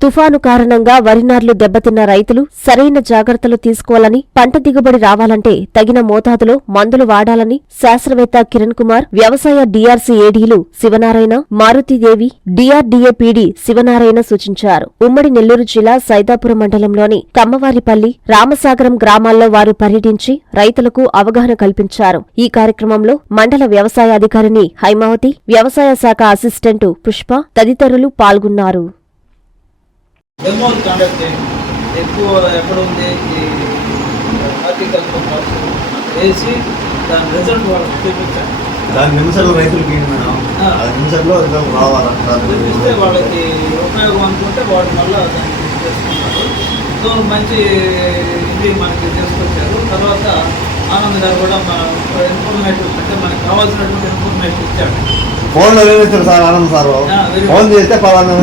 తుఫాను కారణంగా వరినార్లు దెబ్బతిన్న రైతులు సరైన జాగ్రత్తలు తీసుకోవాలని పంట దిగుబడి రావాలంటే తగిన మోతాదులో మందులు వాడాలని శాస్త్రవేత్త కిరణ్ కుమార్ వ్యవసాయ డీఆర్సీ ఏడీలు శివనారాయణ మారుతిదేవి డీఆర్డీఏ పీడీ శివనారాయణ సూచించారు. ఉమ్మడి నెల్లూరు జిల్లా సైదాపురం మండలంలోని కమ్మవారిపల్లి రామసాగరం గ్రామాల్లో వారు పర్యటించి రైతులకు అవగాహన కల్పించారు. ఈ కార్యక్రమంలో మండల వ్యవసాయ అధికారిని హైమావతి వ్యవసాయ శాఖ అసిస్టెంటు పుష్ప తదితరులు పాల్గొన్నారు. డెమో కండక్ట్ చేయండి. ఎక్కువ ఎక్కడ ఉంది? ఈ హార్టికల్చర్ పార్ట్స్ వేసి దాని రిజల్ట్ వాళ్ళకి చూపించండి. దాని నిమిషాలు రైతులకి ఏంటి మేడం. ఆ. రిజల్ట్ రావాలంటారు చూపిస్తే వాళ్ళకి ఉపయోగం అనుకుంటే వాడు మళ్ళీ దాన్ని చేసుకుంటారు సో మంచి ఇది మనకి తీసుకొచ్చారు. తర్వాత ఆనంద్ గారు కూడా మన ఇన్ఫర్మేటివ్ అంటే మనకి కావాల్సినటువంటి ఇన్ఫర్మేషన్ ఇచ్చాడు. ఫోన్లో వేస్తారు సార్ ఆనంద్ సార్ ఫోన్ చేస్తే పలానా.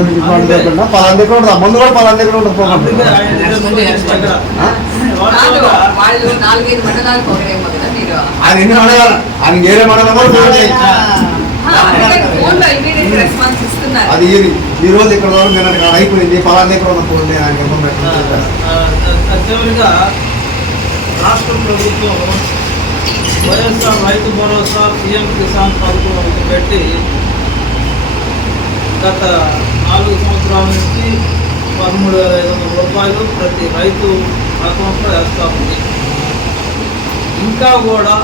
చేయకుండా పలానా దగ్గర ఉంటుంది మందు కూడా పలానా దగ్గర ఉంటుంది ఫోన్ అందుకే ఆయన ఎన్ని అడగాలి ఆయన వేరే మండలం కూడా అది ఈ ఈ రోజు ఇక్కడ వరకు నేను అక్కడ అయిపోయింది పలానా దగ్గర ఉన్న ఫోన్ ఆయన రాష్ట్ర ప్రభుత్వం వైఎస్ఆర్ రైతు భరోసా సీఎం కిసాన్ పథకం ఒకటి పెట్టి గత నాలుగు సంవత్సరాల నుంచి పదమూడు వేల ఐదు వందల రూపాయలు ప్రతి రైతు అకౌంట్లో వేస్తూ ఉంది. ఇంకా కూడా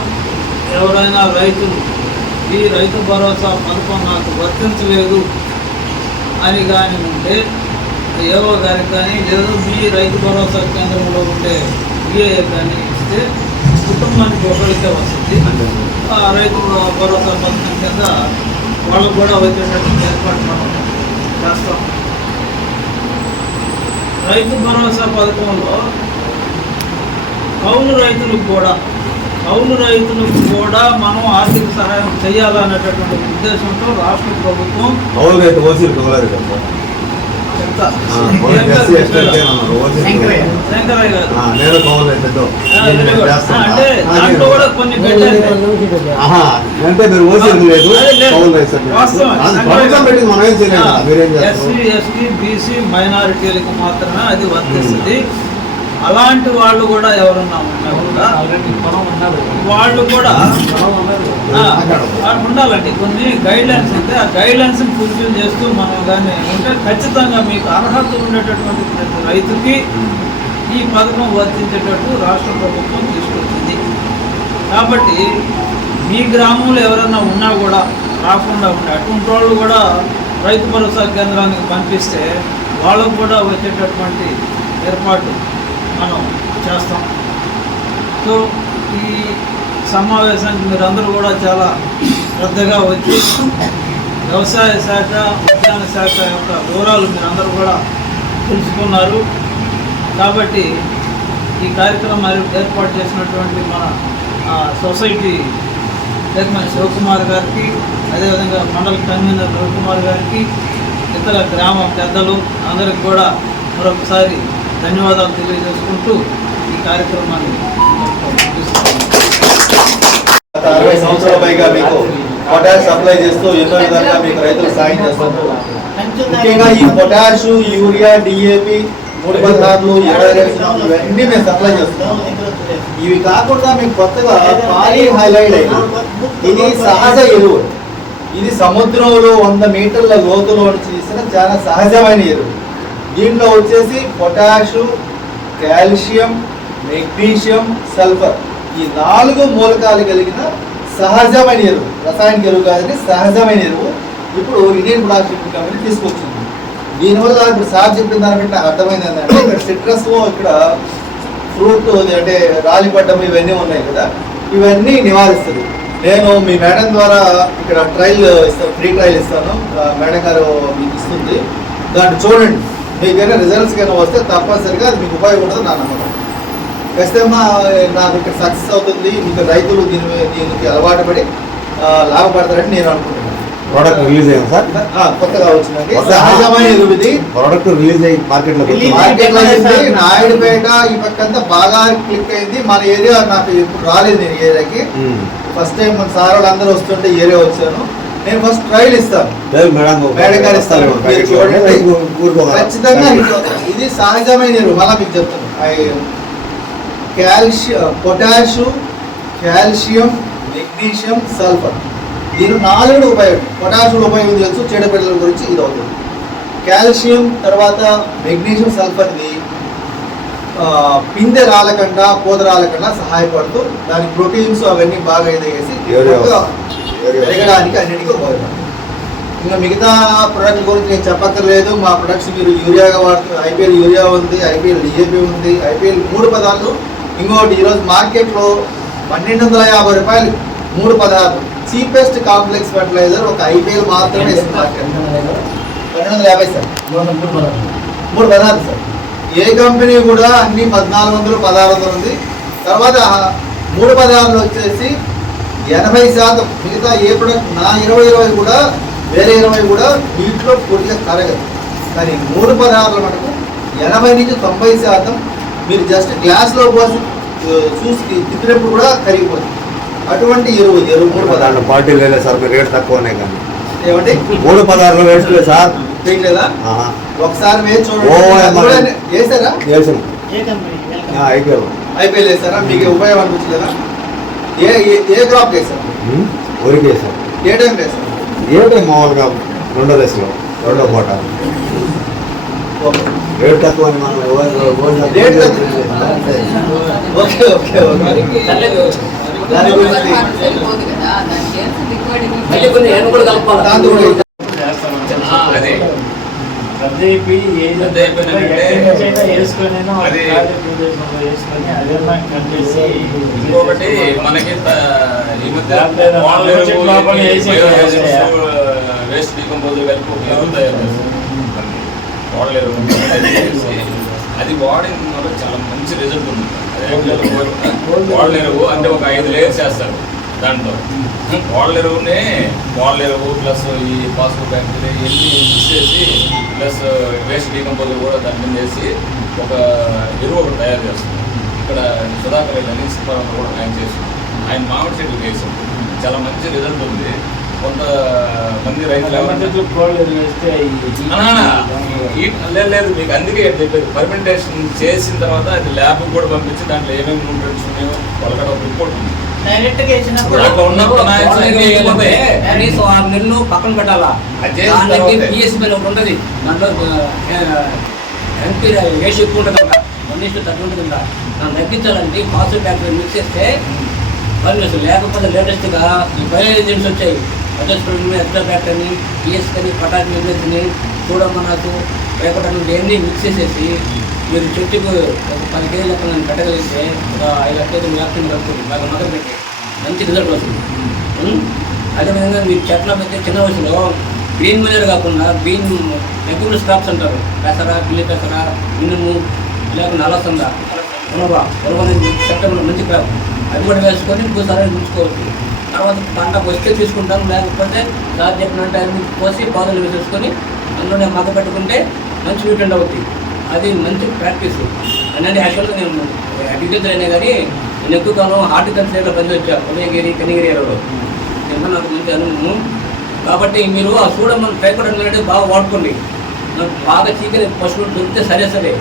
ఎవరైనా రైతులు ఈ రైతు భరోసా పథకం నాకు వర్తించలేదు అని కానీ ఉంటే ఏవో గారికి కానీ లేదు మీ రైతు భరోసా కేంద్రంలో ఉండే విఏ కానీ ఇస్తే కుటుంబానికి ఒకరికే వస్తుంది. ఆ రైతు భరోసా పథకం కింద వాళ్ళకు కూడా వచ్చేటట్టు ఏర్పాటు మనం చేస్తాం. రైతు భరోసా పథకంలో కౌలు రైతులకు కూడా కౌలు రైతులకు కూడా మనం ఆర్థిక సహాయం చేయాలనేటటువంటి ఉద్దేశంతో రాష్ట్ర ప్రభుత్వం కౌలు రైతు నేను అంటే మీరు ఓసీలు లేదు. ప్రభుత్వం పెట్టింది మనం ఏం చేయలేదు. మీరేం చేస్తారు? ఎస్సీ ఎస్టీ బీసీ మైనారిటీలకు మాత్రమే అది వర్తిస్తుంది. అలాంటి వాళ్ళు కూడా ఎవరన్నా ఉన్నా కూడా వాళ్ళు కూడా ఉండాలండి. కొన్ని గైడ్ లైన్స్ ఉంటే ఆ గైడ్ లైన్స్ ఫుల్ఫిల్ చేస్తూ మనం కానీ ఉంటే ఖచ్చితంగా మీకు అర్హత ఉండేటటువంటి ప్రతి రైతుకి ఈ పథకం వర్తించేటట్టు రాష్ట్ర ప్రభుత్వం తీసుకొచ్చింది. కాబట్టి మీ గ్రామంలో ఎవరైనా ఉన్నా కూడా రాకుండా ఉండే అటువంటి వాళ్ళు కూడా రైతు భరోసా కేంద్రానికి పంపిస్తే వాళ్ళకు కూడా వచ్చేటటువంటి ఏర్పాటు మనం చేస్తాం. సో ఈ సమావేశానికి మీరందరూ కూడా చాలా శ్రద్ధగా వచ్చి వ్యవసాయ శాఖ ఉద్యాన శాఖ యొక్క వివరాలు మీరందరూ కూడా తెలుసుకున్నారు. కాబట్టి ఈ కార్యక్రమం ఏర్పాటు చేసినటువంటి మన ఆ, సొసైటీ చైర్మన్ శివకుమార్ గారికి అదేవిధంగా మండల కన్వీనర్ రవికుమార్ గారికి ఇతర గ్రామ పెద్దలు అందరికి కూడా మరొకసారి ధన్యవాదాలు తెలియజేసుకుంటూ ఈ కార్యక్రమాన్ని గత అరవై సంవత్సరాల పైగా మీకు పొటాష్ సప్లై చేస్తూ ఎన్నో విధంగా మీకు రైతులు సాయం చేస్తున్నారు ముఖ్యంగా ఈ పొటాష్ యూరియా డిఏపి మూడు పదార్థాలు ఇరవై ఇవన్నీ మేము సప్లై చేస్తున్నాం. ఇవి కాకుండా మీకు కొత్తగా పాలీ హైలైట్ అయింది ఇది సహజ ఎరువు. ఇది సముద్రంలో వంద మీటర్ల లోతులో నుంచి తీసిన చాలా సహజమైన ఎరువు. దీనిలో వచ్చేసి పొటాషు కాల్షియం మెగ్నీషియం సల్ఫర్. ఈ నాలుగు మూలకాలు కలిగిన సహజమైన ఎరువు రసాయనిక ఎరువు కాదని సహజమైన ఎరువు. ఇప్పుడు ఇండియన్ బ్లాక్ షిప్పింగ్ కంపెనీ తీసుకొచ్చింది. దీనివల్ల ఇప్పుడు సార్ చెప్పిన దాని బట్టి అర్థమైంది ఏంటంటే ఇక్కడ సిట్రస్ ఇక్కడ ఫ్రూట్ అంటే రాలిపడ్డం ఇవన్నీ ఉన్నాయి కదా. ఇవన్నీ నివారిస్తుంది. నేను మీ మేడం ద్వారా ఇక్కడ ట్రయల్ ఇస్తాను ఫ్రీ ట్రయల్ ఇస్తాను. మేడం గారు మీకు ఇస్తుంది. దాన్ని చూడండి. మీకైనా రిజల్ట్స్ కైనా వస్తే తప్పనిసరిగా అది మీకు ఉపయోగపడుతుంది నా నమ్మకం. ఖచ్చితంగా నాకు ఇక్కడ సక్సెస్ అవుతుంది మీకు రైతులు దీని మీద- దీనికి అలవాటు పడి ఆ, లాభపడతారని నేను అనుకుంటున్నాను. ప్రోడక్ట్ రిలీజ్ అయింది సార్? కొత్తగా వచ్చిందండి. సహజమైన ఇది ప్రోడక్ట్ రిలీజ్ అయ్యి మార్కెట్లో ఈ మార్కెట్లో అయింది నాయుడుపేట ఈ పక్కంతా బాగా క్లిక్ అయింది. మన ఏరియా నాకు ఇప్పుడు రాలేదు నేను ఈ ఏరియాకి. ఫస్ట్ టైం మన సార్ వాళ్ళందరూ వస్తుంటే ఈ ఏరియా వచ్చాను. నేను ఫస్ట్ ట్రయల్ ఇస్తాను. మేడం గారు. ఊరుకోవాలి ఖచ్చితంగా. ఇది సహజమైన మళ్ళీ మీకు చెప్తాను. Calcium potash calcium magnesium sulphur. దీని నాలుగు ఉపయోగం. పొటాషియం ఉపయోగం తెలుసు. చెడుపెట్టల గురించి ఇది అవుతుంది. కాల్షియం తర్వాత మెగ్నీషియం సల్ఫర్ది ఆ, పిందె రాలకుండా పూత రాలకుండా సహాయపడుతూ దాని ప్రోటీన్స్ అవన్నీ బాగా. మొక్క పెరగడానికి అన్నిటికీ ఉపయోగపడుతుంది ఇంకా మిగతా ప్రొడక్ట్ గురించి నేను చెప్పక్కర్లేదు. మా ప్రొడక్ట్స్ మీరు యూరియాగా వాడుతున్నారు ఐపీఎల్ యూరియా ఉంది ఐపీఎల్ డిఏపి ఉంది ఐపీఎల్ మూడు పదార్థాలు ఇంకోటి ఈరోజు మార్కెట్లో పన్నెండు వందల యాభై రూపాయలు మూడు పదార్థాలు చీపెస్ట్ కాంప్లెక్స్ ఫర్టిలైజర్ ఒక ఐపీఎల్ మాత్రమే ఇస్తుంది మార్కెట్ పన్నెండు వందల యాభై సార్. మూడు పదార్థాలు సార్. ఏ కంపెనీ కూడా అన్ని పద్నాలుగు వందలు పదహారు వందలు ఉంది. తర్వాత మూడు పదార్థాలు వచ్చేసి ఎనభై శాతం మిగతా ఏ ప్రొడక్ట్ నా ఇరవై ఇరవై కూడా వేరే ఇరవై కూడా వీటిలో పూర్తిగా కరగదు. కానీ మూడు పదార్థాల మటుకు ఎనభై నుంచి తొంభై శాతం మీరు జస్ట్ గ్లాస్లో పోసి చూసి తిప్పినప్పుడు కూడా కరిగిపోతుంది. అటువంటి ఎరువు ఎరువు మూడు పదార్థాలు పార్టీ లేదు సార్ మీరు రేట్ తక్కువనే కానీ ఏమంటే మూడు పదార్థాలు వేస్ట్ లేదు సార్. వేయలేదా. ఒకసారి వేసి చూడండి. వేసారా? వేసాం. అయిపోయాం. ఐపీఎల్ వేసారా? మీకు ఉపయోగం అనిపించలేదా? ఏ ఏ- ఏ క్రాప్ వేసారు ఊరికి వేసాం ఏ టైం వేసారు ఏమిటి మామూలుగా రెండో దశలో రెండో పూట రేట్ తక్కువ అని మనం ఎవరు- ఎవరు- రేట్ తక్కువ. Okay okay okay. దాని గురించి ఇంకొకటి మనకి ఈ మధ్య వేస్ట్ డీకంపోజ్ కలిపి ఎరువు తయారు ఎరువు అది వాడిన వల్ల చాలా మంచి రిజల్ట్ ఉంది. ఎరువు అంటే ఒక ఐదు లేయర్స్ చేస్తారు. దాంట్లో. వాళ్ళ ఎరువునే వాళ్ళ ఎరువు ప్లస్ ఈ పాస్బు బ్యాక్టీరియా ఇవన్నీ మిక్స్ చేసి ప్లస్ వేస్ట్ డీకంపోజ్ కూడా దాని మీద వేసి ఒక ఎరువు ఒకటి తయారు చేస్తారు ఇక్కడ సుధాకర్ రెడ్డి అని కూడా ఆయన చేస్తుంది ఆయన మామిడి చెట్లు వేసాం చాలా మంచి రిజల్ట్ ఉంది. కొంత మంది రైతులు లేదు లేదు మీకు అందుకే చెప్పేది. పర్మెంటేషన్ చేసిన తర్వాత అది ల్యాబ్ కూడా పంపించి దాంట్లో ఏమేమి న్యూట్రియన్స్ ఉన్నాయో వాళ్ళకి ఒక రిపోర్ట్ ఉంది. కనీసం ఆరు నెలలు పక్కన పెట్టాలా? దానికి ఒకటి ఉంటుంది. దాంట్లో ఎంపీ రేష్ ఎక్కువ ఉంటుంది కదా వన్ ఇష్ట థర్టీ ఉంటుంది కదా దాన్ని తగ్గించాలంటే ఫాస్ఫేట్ ఫ్యాక్టరీ మిక్స్ చేస్తే అసలు లేకపోతే లేటెస్ట్గా ఈ బయో ఏజెంట్స్ వచ్చాయి. అడ్జస్ట్మెంట్ ఎక్స్ట్రా ఫ్యాక్టరీని పిఎస్ కానీ పటాక్ మిల్లెట్ని చూడమన్నాకు రేపటి ఇవన్నీ మిక్స్ చేసేసి మీరు చెట్టుకు ఒక పది కేజీల లెక్కన పెట్టగలిగితే ఒక ఐదు లక్షలు వ్యాప్తిని కలుపుతుంది బాగా మొదలు పెట్టి. మంచి రిజల్ట్ వస్తుంది. అదేవిధంగా మీరు చెట్ల పెడితే చిన్న వయసులో గ్రీన్ మిల్లర్ కాకుండా గ్రీన్ రెగ్యులర్ స్టాప్స్ అంటారు. పెసర పిల్లి పెసర మినుము లేకపోతే నలసంద ఉనవ ఉనవ అనేది సెప్టెంబర్ మంచి క్రాప్ అది కూడా వేసుకొని ఇంకోసారి ఉంచుకోవచ్చు తర్వాత పంట వస్తే తీసుకుంటాం లేకపోతే సార్ చెప్పిన టైం పోసి పాదులు వేసేసుకొని అందులోనే మగ్గ పెట్టుకుంటే మంచి న్యూట్రెంట్ అవుతుంది అది మంచి ప్రాక్టీస్. అంటే యాక్చువల్గా నేను అగ్రికల్చర్ అయినా కానీ నేను ఎక్కువ కాలం హార్టికల్చర్లో పనిచేసా ఉదయగిరి కనిగిరిలో ఏరియాలో నిన్న నాకు మంచి అనుభవం కాబట్టి మీరు ఆ చూడమని పేపర్ అనేది బాగా వాడుకోండి. బాగా చీకటి పశువులు దొరికితే సరే సరే.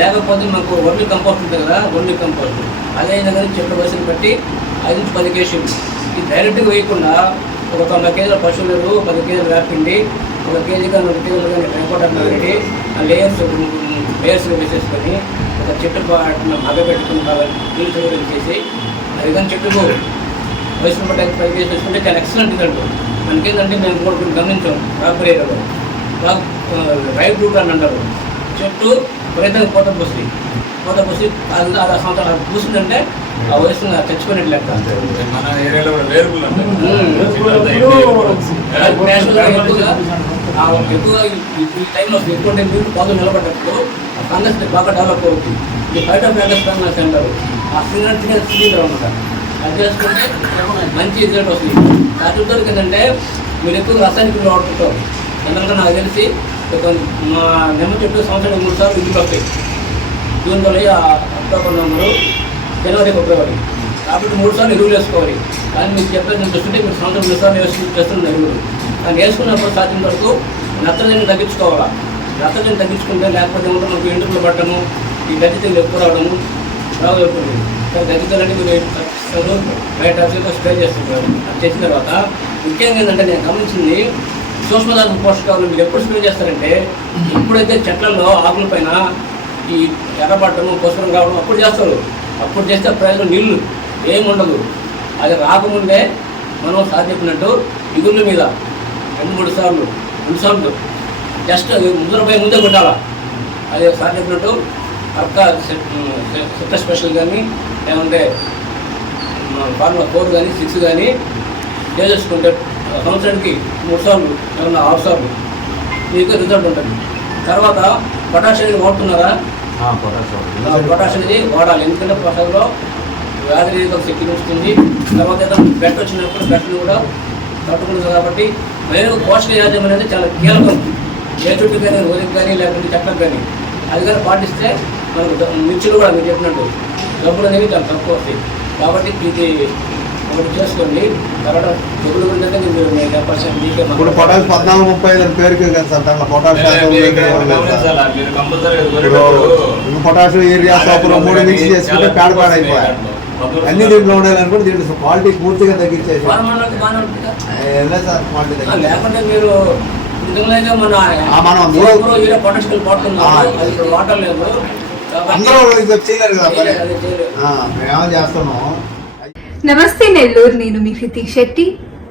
లేకపోతే మాకు వర్మి కంపోస్ట్ ఉంటుంది కదా వర్మి కంపోస్ట్. అదే విధంగా చెట్ల వయసుని బట్టి ఐదు నుంచి పది కేజీలు. ఇది డైరెక్ట్గా వేయకుండా ఒక తొంభై కేజీల పశువులు పది కేజీలు వేపండి ఒక కేజీ కానీ రెండు కేజీలు కానీ పేపర్ పెట్టి ఆ లేయర్స్ లేయర్స్ వేసేసుకొని ఒక చెట్టు మగ పెట్టుకుని బాగా నీళ్ళు చేసి అది కానీ చెట్టుకు వయసును అది పైకి చేసుకుంటే చాలా ఎక్సలెంట్ రిజల్ట్ మనకి ఏంటంటే మేము కూడా కొన్ని గమనించాం రాత్రి ఏరియాలో. రాక్ రైట్ రూట్ అని అంటారు. చెట్టు విపరీతంగా పూత పూసి పూత పూసి అది అది సంవత్సరం పూసిందంటే ఆ వయసు చచ్చిపోయినట్టు లెక్క. మన ఏరియాలో ఎక్కువగా ఈ- టైంలో ఎక్కువ టైం మీరు బాగా నిలబడ్డప్పుడు ఆ ఫంగస్ బాగా డెవలప్ అవుతుంది ఈ బయట ఫంగస్ ఫంగస్ అంటారు ఆ సీనియర్ సీనియర్ అనమాట అది చేసుకుంటే మంచి రిజల్ట్ వస్తుంది. వాటితో ఏంటంటే మీరు ఎక్కువ రసాయనిక వాడుతుంటారు. జనరల్గా నాకు తెలిసి ఒక మా నిమ్మ చెట్టు సంవత్సరం మూడు సార్లు ఇంటికి వస్తాయి. జూన్ జూలై ఆ అక్టోబర్ నవంబరు జనవరి ఫిబ్రవరి. కాబట్టి మూడు సార్లు ఎరువులు వేసుకోవాలి. కానీ మీకు చెప్పేది చూస్తుంటే మీరు సంవత్సరం మూడు సార్లు వేసి చేస్తున్న ఎరువులు. దాన్ని వేసుకున్నప్పుడు సాధ్యం వరకు నత్రజని తగ్గించుకోవాలా? నత్రజని తగ్గించుకుంటే లేకపోతే ఏమంటే మనకు ఎండుకులు పట్టము ఈ గడ్డి ఎక్కువ రావడము రావు ఎక్కువ గడ్డి మీరు బయట స్ప్రే చేస్తుంటారు. అది చేసిన తర్వాత ముఖ్యంగా ఏంటంటే నేను గమనించింది సూక్ష్మదార్థ పోషకాలు మీరు ఎప్పుడు స్ప్రే చేస్తారంటే ఎప్పుడైతే చెట్లలో ఆకుల పైన ఈ ఎర్రబట్టము పసుపు కావడం అప్పుడు చేస్తారు. అప్పుడు చేస్తే ప్రజలు నీళ్ళు ఏముండదు. అది రాకముందే మనం సాధ్యపడినట్టు చెప్పినట్టు ఇగుళ్ళ మీద మూడు సార్లు రెండు సార్లు. జస్ట్ అది ముందరపై ముందే కొట్టాలా? అది సార్ చెప్పినట్టు అక్క సిట్ట స్పెషల్ కానీ లేకుంటే ఫార్ములా ఫోర్ కానీ సిక్స్ కానీ చేసేసుకుంటే సంవత్సరానికి మూడు సార్లు ఏమన్నా ఆరు సార్లు. మీకు రిజల్ట్ ఉంటుంది. తర్వాత పొటాషియం వాడుతున్నారా? పొటాషియం అనేది వాడాలి. ఎందుకంటే పొటాషియంలో వ్యాధి నిరోధక శక్తి వస్తుంది తర్వాత ఏదైనా బెట్ వచ్చినప్పుడు బెట్టను కూడా తట్టుకుంటుంది కాబట్టి మెయిన్ పోషక యాజం అనేది చాలా కీలకం. ఏ చుట్టూ కానీ రోజుకి కానీ లేకుంటే చెట్లకు కానీ. అది కానీ పాటిస్తే మనకు ద- మిర్చిలు కూడా మీరు చెప్పినట్టు డబ్బులు అనేవి చాలా తక్కువ వస్తాయి. కాబట్టి ఇది ఒకటి చేసుకోండి. తర్వాత డబ్బులు ఉంటే మీరు నేను పర్సెంట్ మీకే ఇప్పుడు పొటాష్ పద్నాలుగు ముప్పై ఐదు పేరుకే కదా సార్ దాంట్లో పొటాష్ పొటాష్ యూరియా సోపులు మూడు మిక్స్ చేసుకుంటే అన్ని దీంట్లో ఉండాలనుకుంటే దీంట్లో క్వాలిటీ పూర్తిగా తగ్గించేసి సార్ క్వాలిటీ లేకుంటే మీరు అందరూ- చేయలేరు కదా మేమేమో చేస్తున్నాం? నమస్తే నెల్లూరు నేను మీ హృతిక్ శెట్టి.